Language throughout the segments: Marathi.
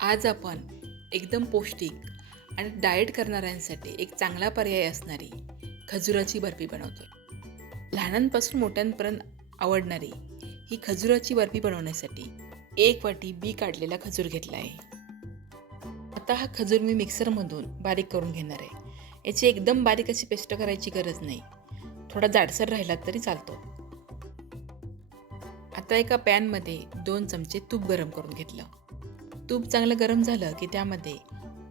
आज आपण एकदम पौष्टिक आणि डाएट करणाऱ्यांसाठी एक चांगला पर्याय असणारी खजुराची बर्फी बनवतोय लहानांपासून मोठ्यांपर्यंत आवडणारी ही खजुराची बर्फी बनवण्यासाठी एक वाटी बी काढलेला खजूर घेतला आहे. आता हा खजूर मी मिक्सरमधून बारीक करून घेणार आहे. याची एकदम बारीक अशी पेस्ट करायची गरज नाही. थोडा जाडसर राहिला तरी चालतो. आता एका पॅनमध्ये दोन चमचे तूप गरम करून घेतलं. तूप चांगलं गरम झालं की त्यामध्ये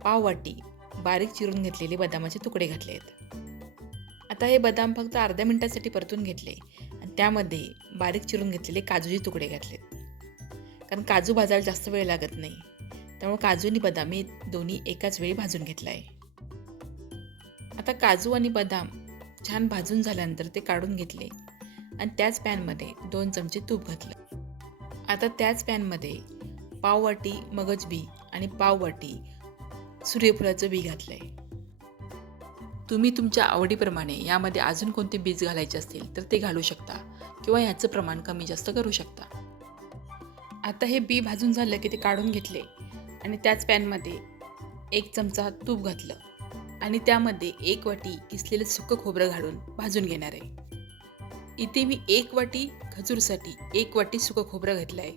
पाव वाटी बारीक चिरून घेतलेले बदामाचे तुकडे घातले आहेत आता हे बदाम फक्त अर्ध्या मिनिटासाठी परतून घेतले आणि त्यामध्ये बारीक चिरून घेतलेले काजूचे तुकडे घातलेत. कारण काजू भाजायला जास्त वेळ लागत नाही. त्यामुळे काजू आणि बदाम हे दोन्ही एकाच वेळी भाजून घेतलं आहे आता काजू आणि बदाम छान भाजून झाल्यानंतर ते काढून घेतले. आणि त्याच पॅनमध्ये दोन चमचे तूप घातलं. आता त्याच पॅनमध्ये पाववाटी मगज बी आणि पाववाटी सूर्यफुलाचं बी घातलं आहे तुम्ही तुमच्या आवडीप्रमाणे यामध्ये अजून कोणते बीज घालायचे असतील तर ते घालू शकता किंवा ह्याचं प्रमाण कमी जास्त करू शकता. आता हे बी भाजून झालं की ते काढून घेतले आणि त्याच पॅनमध्ये एक चमचा तूप घातलं आणि त्यामध्ये एक वाटी किसलेलं सुकं खोबरं घालून भाजून घेणार आहे. इथे मी एक वाटी खजूरसाठी एक वाटी सुकं खोबरं घेतलं आहे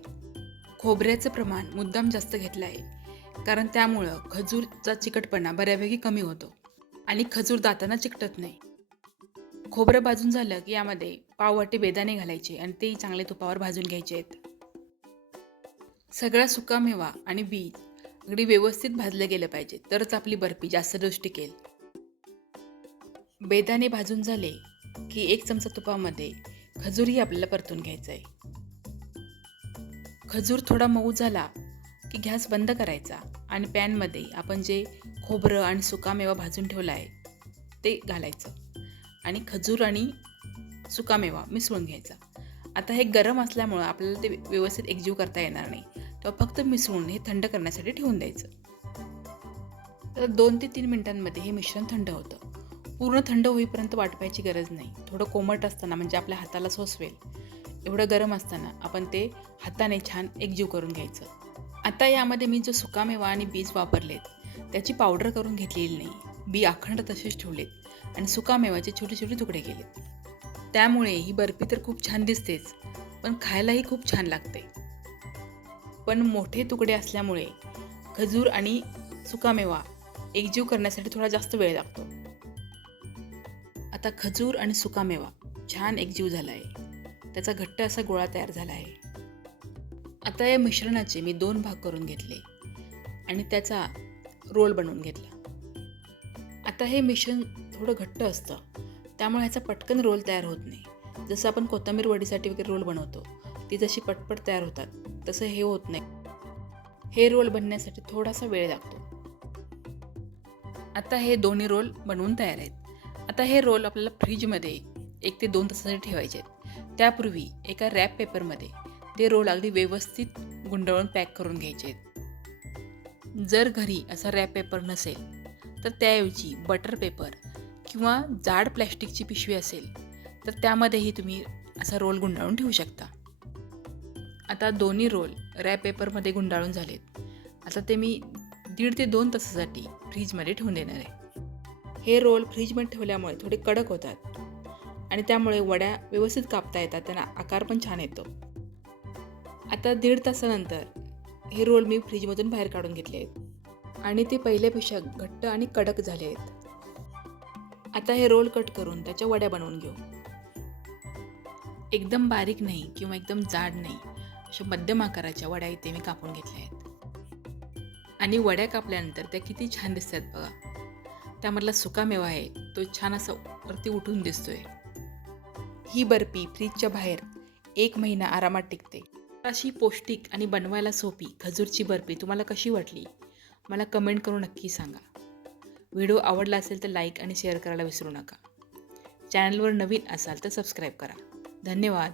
खोबऱ्याचं प्रमाण मुद्दाम जास्त घेतलं आहे कारण त्यामुळं खजूरचा चिकटपणा बऱ्यापैकी कमी होतो आणि खजूर दाताना चिकटत नाही. खोबरं भाजून झालं की यामध्ये पाववाटे बेदाणे घालायचे आणि तेही चांगले तुपावर भाजून घ्यायचे आहेत. सगळा सुकामेवा आणि बीज अगदी व्यवस्थित भाजलं गेलं पाहिजे तरच आपली बर्फी जास्त दिवस बेदाणे भाजून झाले की एक चमचा तुपामध्ये खजूरही आपल्याला परतून घ्यायचं आहे. खजूर थोडा मऊ झाला की गॅस बंद करायचा आणि पॅनमध्ये आपण जे खोबरं आणि सुकामेवा भाजून ठेवला आहे ते घालायचं. आणि खजूर आणि सुकामेवा मिसळून घ्यायचा. आता हे गरम असल्यामुळं आपल्याला ते व्यवस्थित एकजीव करता येणार नाही. तेव्हा फक्त मिसळून हे थंड करण्यासाठी ठेवून द्यायचं. तर दोन ते तीन मिनिटांमध्ये हे मिश्रण थंड होतं. पूर्ण थंड होईपर्यंत वाटवायची गरज नाही. थोडं कोमट असताना म्हणजे आपल्या हाताला सोसवेल. एवढं गरम असताना आपण ते हाताने छान एकजीव करून घ्यायचं. आता यामध्ये मी जो सुकामेवा आणि बीज वापरलेत त्याची पावडर करून घेतलेली नाही. बी अखंड तसेच ठेवलेत आणि सुकामेवाचे छोटे छोटे तुकडे केलेत. त्यामुळे ही बर्फी तर खूप छान दिसतेच पण खायलाही खूप छान लागते. पण मोठे तुकडे असल्यामुळे खजूर आणि सुकामेवा एकजीव करण्यासाठी थोडा जास्त वेळ लागतो. आता खजूर आणि सुकामेवा छान एकजीव झाला आहे त्याचा घट्ट असा गोळा तयार झाला आहे आता या मिश्रणाचे मी दोन भाग करून घेतले आणि त्याचा रोल बनवून घेतला. आता हे मिश्रण थोडं घट्ट असतं. त्यामुळे ह्याचा पटकन रोल तयार होत नाही. जसं आपण कोथंबीर वडीसाठी वगैरे रोल बनवतो ती जशी पटपट तयार होतात तसं हे होत नाही. हे रोल बनण्यासाठी थोडासा वेळ लागतो. आता हे दोन्ही रोल बनवून तयार आहेत. आता हे रोल आपल्याला फ्रीजमध्ये एक ते दोन तासासाठी ठेवायचे आहेत. त्यापूर्वी एका रॅप पेपरमध्ये ते रोल अगदी व्यवस्थित गुंडाळून पॅक करून घ्यायचे आहेत. जर घरी असा रॅप पेपर नसेल तर त्याऐवजी बटर पेपर किंवा जाड प्लॅस्टिकची पिशवी असेल तर त्यामध्येही तुम्ही असा रोल गुंडाळून ठेवू शकता. आता दोन्ही रोल रॅप पेपरमध्ये गुंडाळून झालेत. आता ते मी दीड ते दोन तासासाठी फ्रीजमध्ये ठेवून देणार आहे. हे रोल फ्रीजमध्ये ठेवल्यामुळे थोडे कडक होतात आणि त्यामुळे वड्या व्यवस्थित कापता येतात त्यांना आकार पण छान येतो. आता दीड तासानंतर हे रोल मी फ्रीजमधून बाहेर काढून घेतले आहेत आणि ते पहिल्यापेक्षा घट्ट आणि कडक झाले आहेत. आता हे रोल कट करून त्याच्या वड्या बनवून घेऊ. एकदम बारीक नाही किंवा एकदम जाड नाही अशा मध्यम आकाराच्या वड्या इथे मी कापून घेतल्या आहेत. आणि वड्या कापल्यानंतर त्या किती छान दिसतात बघा. त्यामधला सुकामेवा आहे. तो छान असा वरती उठून दिसतोय. ही बर्फी फ्रीजच्या बाहेर एक महिना आरामात टिकते. अशी पौष्टिक आणि बनवायला सोपी खजूरची बर्फी तुम्हाला कशी वाटली? मला कमेंट करून नक्की सांगा. व्हिडिओ आवडला असेल तर लाईक आणि शेअर करायला विसरू नका. चॅनलवर नवीन असाल तर सबस्क्राईब करा. धन्यवाद.